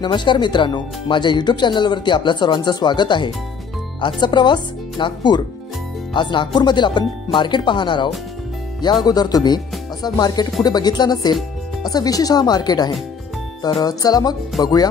नमस्कार मित्रांनो, माझ्या यूट्यूब चॅनलवरती आपल्या सर्वांचं स्वागत आहे। आजचा प्रवास नागपूर। आज नागपूरमधील आपण मार्केट पाहणार आहोत। या अगोदर तुम्ही असं मार्केट कुठे बघितलं नसेल, असं विशेष हा मार्केट आहे। तर चला मग बघूया।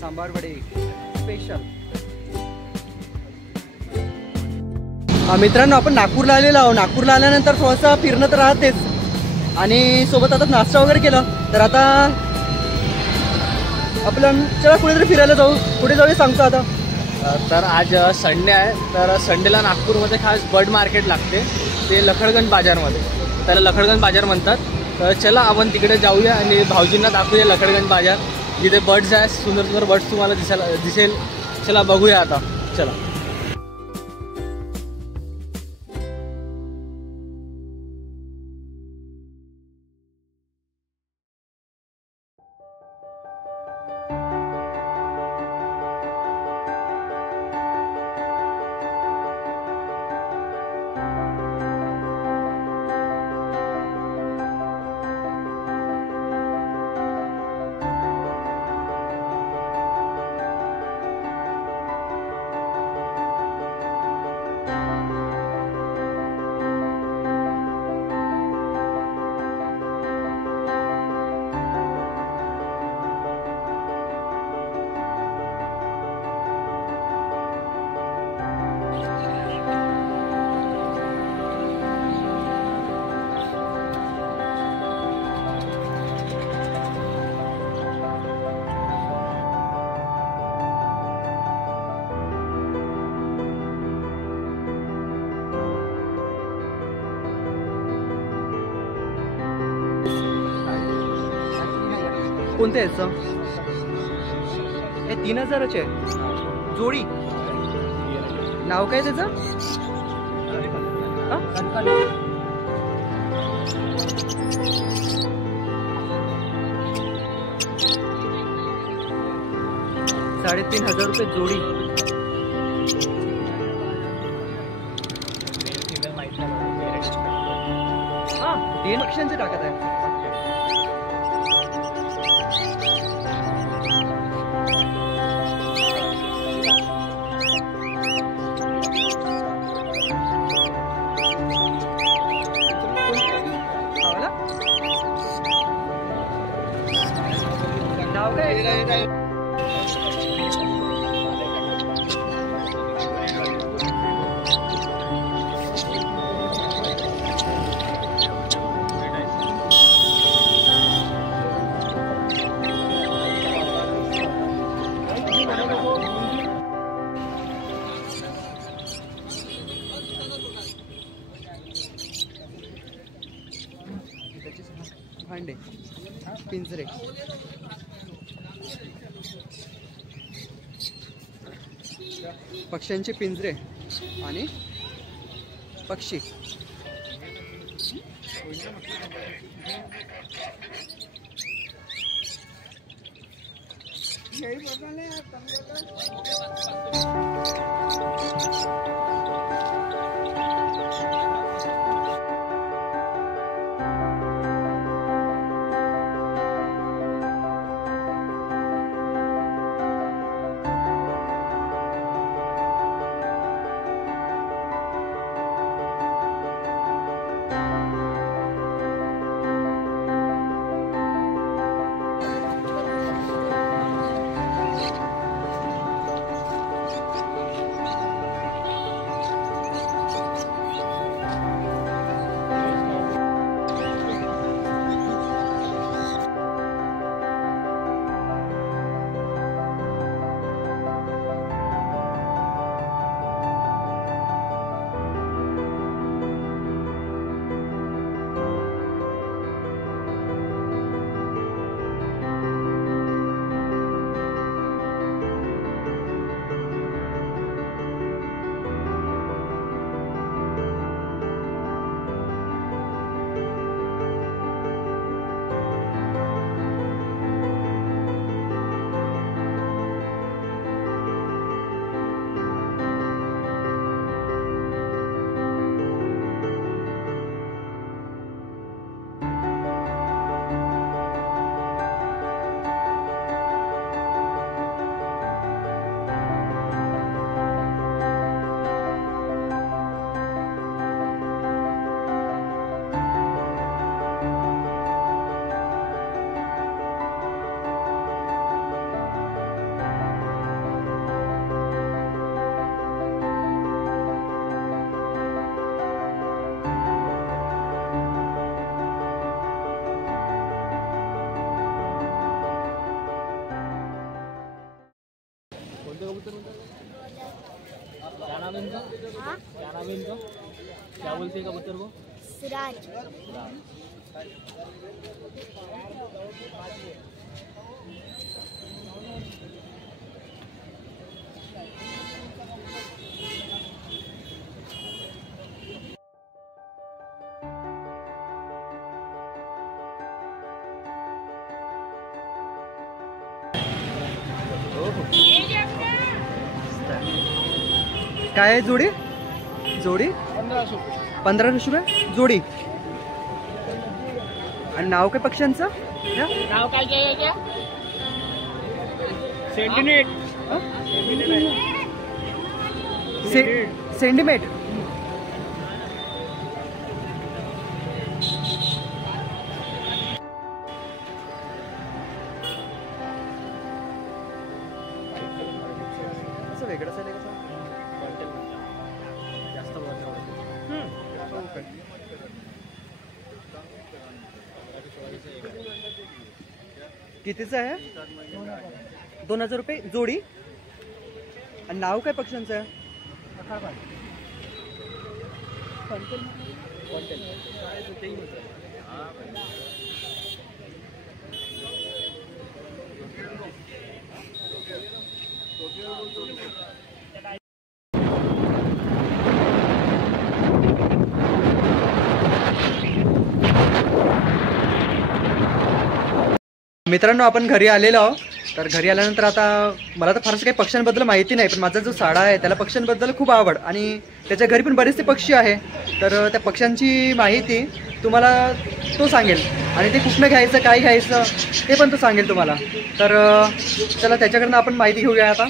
सांबार वडे स्पेशल। मित्रांनो, आपण नागपूरला आलेलो आहोत। नागपूरला आल्यानंतर थोडंसं फिरणं तर राहतेच आणि सोबत आता नाश्ता वगैरे केलं। तर आता आपलं चला कुठेतरी फिरायला जाऊ। कुठे जाऊ सांगतो आता। तर आज संडे आहे, तर संडेला नागपूरमध्ये खास बर्ड मार्केट लागते, ते लखडगंज बाजारमध्ये। त्याला लखडगंज बाजार म्हणतात। तर चला आपण तिकडे जाऊया आणि भाऊजींना दाखवूया लखडगंज बाजार, जिथे बर्ड्स आहे, सुंदर सुंदर बर्ड्स तुम्हाला दिसेल। चला बघूया आता, चला। कोणते याचं? हे 3000चे आहे जोडी। नाव काय त्याचं? ₹3500 जोडी। हा, 3 पक्ष्यांचे टाकत आहे। नाव काय? भांडे, पिंजरे, पक्ष्यांचे पिंजरे आणि पक्षी। है इनका? क्या बोलते हैं कबूतर को? सिराज। काय आहे जोडी? जोडी 1500 रुपये जोडी. आणि नाव काय पक्ष्यांचं? नाव काय क्या? सेंटिनेट. सेंटिमेट. असं वेगळं आहे कसं? जास्त कितीचं आहे? 2000 रुपये जोडी. आणि नाव काय पक्ष्यांचं आहे? मित्रांनो, आपण घरी आलेलो आहोत. तर घरी आल्यानंतर आता मला तर फारसं काही पक्ष्यांबद्दल माहिती नाही, पण माझा जो साडा आहे त्याला पक्ष्यांबद्दल खूप आवड आणि त्याच्या घरी पण बरेचसे पक्षी आहे. तर त्या पक्ष्यांची माहिती तुम्हाला तो सांगेल आणि ते कुठनं घ्यायचं, काय घ्यायचं ते पण तो सांगेल तुम्हाला. तर चला त्याच्याकडनं आपण माहिती घेऊया आता.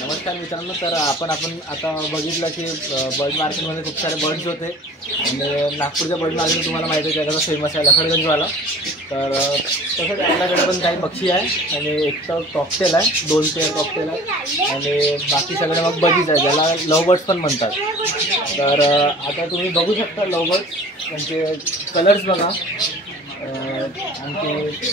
नमस्कार मित्रांनो. तर आपण आता बघितलं की बर्ड मार्केटमध्ये खूप सारे बर्ड्स होते आणि नागपूरच्या बर्ड मार्केट तुम्हाला माहिती आहे त्याचा फेमस आहे लखडगंजवाला. तर तसंच आपल्याकडे पण काही पक्षी आहे आणि एक तर कॉकटेल आहे, 2 पेअर कॉकटेल आहे आणि बाकी सगळे मग बजीज आहे ज्याला लव बर्ड्स पण म्हणतात. तर आता तुम्ही बघू शकता लव बर्ड्स, म्हणजे कलर्स बघा. आणखी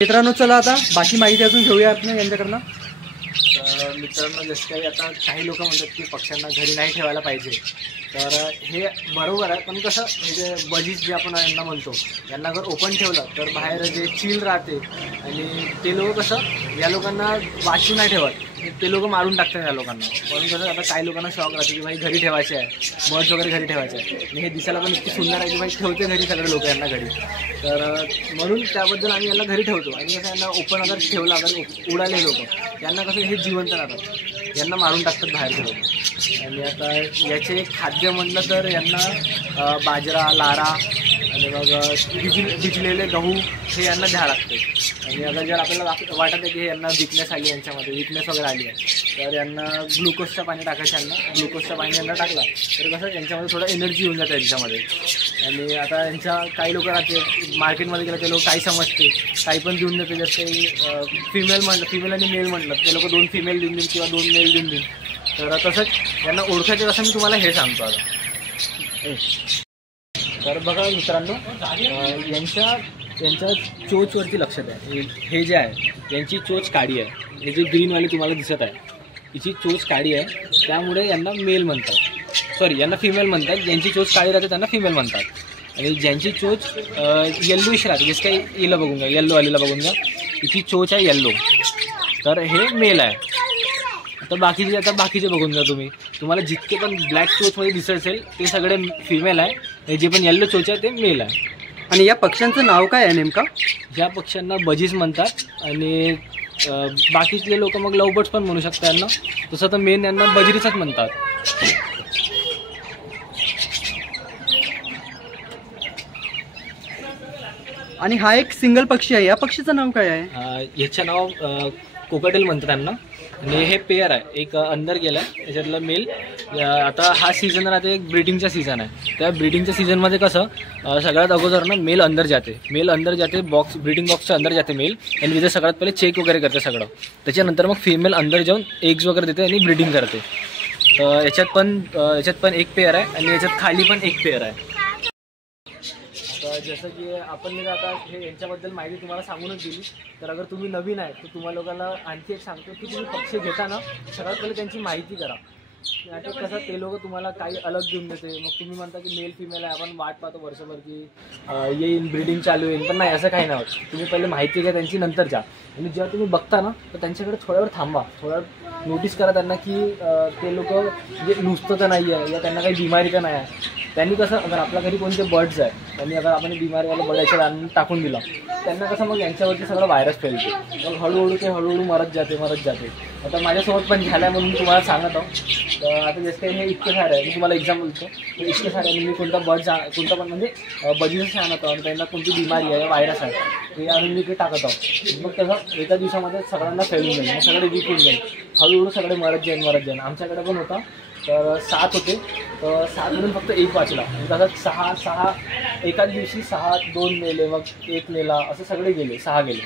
मित्रांनो चला आता बाकी माहिती अजून घेऊया आपण यांच्याकडनं. तर मित्रांनो, जसं काही आता काही लोक म्हणतात की पक्ष्यांना घरी नाही ठेवायला पाहिजे, तर हे बरोबर आहे. पण कसं म्हणजे बजीज जे आपण यांना म्हणतो, यांना जर ओपन ठेवलं तर बाहेर जे चिल राहते आणि ते लोक कसं या लोकांना वाचून नाही ठेवत, ते लोक मारून टाकतात या लोकांना. म्हणून कसं आता काही लोकांना शॉक राहते की भाई घरी ठेवायचे आहे, बर्ड्स वगैरे घरी ठेवायचे आहे आणि हे दिसायला पण इतकी सुंदर आहे की भाई ठेवते घरी सगळे लोक यांना घरी. तर म्हणून त्याबद्दल आम्ही यांना घरी ठेवतो. आणि कसं यांना ओपन अगर ठेवलं, अगर उडाले लोक यांना कसं हे जिवंत राहतात, यांना मारून टाकतात बाहेरचे लोक. आणि आता याचे खाद्य म्हटलं तर यांना बाजरा, लारा आणि मग भिजलेले गहू हे यांना द्यावं लागते. आणि अगर जर आपल्याला वाटत आहे की यांना विकनेस आली, यांच्यामध्ये विकनेस वगैरे आली आहे, तर यांना ग्लुकोजचं पाणी टाकायचं. यांना ग्लुकोजचं पाणी यांना टाकला तर कसं यांच्यामध्ये थोडं एनर्जी येऊन जाते यांच्यामध्ये. आणि आता यांच्या काही लोक राहते मार्केटमध्ये गेलं ते लोक काही समजते, काही पण देऊन देते. जसं काही फिमेल आणि मेल म्हटलं ते लोक 2 फिमेल देऊन देईल किंवा 2 मेल देऊन देईल. तर तसंच यांना ओळखायचं असं मी तुम्हाला हे सांगतो आता. तर बघा मित्रांनो, यांच्या चोचवरती लक्ष द्या. हे जे आहे यांची चोच काळी आहे. हे जे ग्रीनवाली तुम्हाला दिसत आहे हिची चोच काळी आहे, त्यामुळे यांना मेल म्हणतात. सॉरी, यांना फिमेल म्हणतात. ज्यांची चोच काळी राहते त्यांना फिमेल म्हणतात. आणि ज्यांची चोच येल्लोइश राहते, जसं काही येलं बघून घ्या, येल्लो आलेला बघून घ्या, हिची चोच आहे येल्लो, तर हे मेल आहे. आता बाकीचे बघून घ्या तुम्ही, तुम्हाला जितके पण ब्लॅक चोचमध्ये दिसत असेल ते सगळे फिमेल आहे, जे पण येल्लो चोच आहे ते मेल आहे. आणि या पक्ष्यांचं नाव काय आहे नेमका? या पक्ष्यांना बजीज म्हणतात आणि बाकीचे लोक मग लवबर्ड्स पण म्हणू शकतात यांना. तसं तर मेन यांना बजरीचंच म्हणतात. आणि हा एक सिंगल पक्षी आहे, या पक्षीचं नाव काय आहे? याचं नाव कोकाटेल म्हणतात त्यांना. आणि हे पेअर आहे, एक अंदर गेला आहे त्याच्यातलं मेल. आता हा सीझन राहते एक ब्रीडिंगचा सीझन आहे. त्या ब्रीडिंगच्या सीझनमध्ये कसं सगळ्यात अगोदर ना मेल अंदर जाते बॉक्स, ब्रीडिंग बॉक्सच्या अंदर जाते मेल. आणि तिथे सगळ्यात पहिले चेक वगैरे करते सगळं. त्याच्यानंतर मग फिमेल अंदर जाऊन एग्स वगैरे देते आणि ब्रीडिंग करते. याच्यात पण एक पेअर आहे आणि याच्यात खाली पण एक पेअर आहे. आता जसं की आपण मी आता हे यांच्याबद्दल माहिती तुम्हाला सांगूनच दिली, तर अगर तुम्ही नवीन आहे तर तुम्हा लोकांना आणखी एक सांगतो की तुम्ही पक्षी घेताना सगळ्यात पहिले त्यांची माहिती करा. नाटक कसं ते लोक तुम्हाला काही अलग देऊन देते, मग तुम्ही म्हणता की मेल फिमेल आहे, आपण वाट पाहतो वर्षभर की येईल ब्रीडिंग चालू येईल, पण नाही असं काही नाही होत. तुम्ही पहिले माहिती घ्या त्यांची, नंतर जा. आणि जेव्हा तुम्ही बघता ना तर त्यांच्याकडे थोड्या वेळ थांबा, थोडा नोटीस करा त्यांना की ते लोक म्हणजे नुसतं तर नाही आहे या त्यांना काही बिमारी तर नाही आहे. त्यांनी कसं अगर आपल्या घरी कोणते बर्ड्स आहे, त्यांनी अगर आपण बिमारीवाला बर्डाच्या आणून टाकून दिला, त्यांना कसं मग यांच्यावरती सगळं व्हायरस फैलते, मग हळूहळू ते हळूहळू मरत जाते. आता माझ्यासोबत पण झालं आहे म्हणून तुम्हाला सांगत आहो. तर आता जसं काही हे इतके सारे आहे, मी तुम्हाला एक्झाम्पल देतो. इतके सारे मी कोणता बर्ड्स कोणता पण म्हणजे बजीचं आणत आहो, त्यांना कोणती बिमारी आहे व्हायरस आहे ते आणून मी ते टाकत आहो. मग तसं एका दिवसामध्ये सगळ्यांना फैलून जाईल, मग सगळे विकून जाईल, हळूहळू सगळे मरत जाईल. आमच्याकडे पण होता तर 7 होते, तर 7 मधून फक्त 1 वाचला. तसं 6 एकाच दिवशी 2 मेले, मग 1 मेला, असं सगळे गेले, 6 गेले.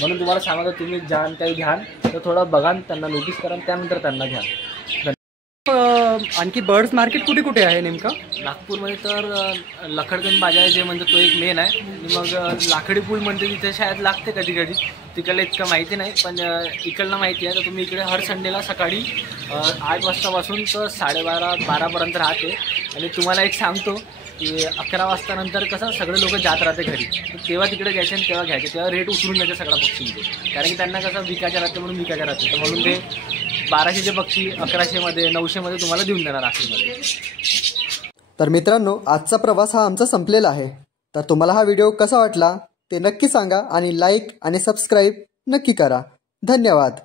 म्हणून तुम्हाला सांगतो तुम्ही ज्यान काही घ्यान तर थोडं बघा, त्यांना नोटीस करा, त्यानंतर त्यांना घ्या. आणखी बर्ड्स मार्केट कुठे कुठे आहे नेमकं? नागपूरमध्ये तर लखडगंज बाजार जे म्हणजे तो एक मेन आहे, आणि मग लाकडी पूल म्हणते तिथे शायद लागते कधी कधी, तिकडलं इतकं माहिती नाही, पण इकडलं माहिती आहे. तर तुम्ही इकडे हर संडेला सकाळी 8 वाजतापासून तर 12:30 राहते. आणि तुम्हाला एक सांगतो की 11 वाजता नंतर कसं सगळे लोक जात राहते घरी, तर तेव्हा तिकडे जायचे आणि तेव्हा घ्यायचे, तेव्हा रेट उतरून जायचे सगळ्या पक्षींचे, कारण की त्यांना कसं विकायच्या राहते म्हणून विकायच्या राहते. तर म्हणून ते 1200चे पक्षी 1100मध्ये 900मध्ये तुम्हाला देऊन देणार आखरीमध्ये. तर मित्रांनो, आजचा प्रवास हा आमचा संपलेला आहे. तर तुम्हाला हा व्हिडिओ कसा वाटला ते नक्की सांगा आणि लाईक आणि सबस्क्राईब नक्की करा. धन्यवाद.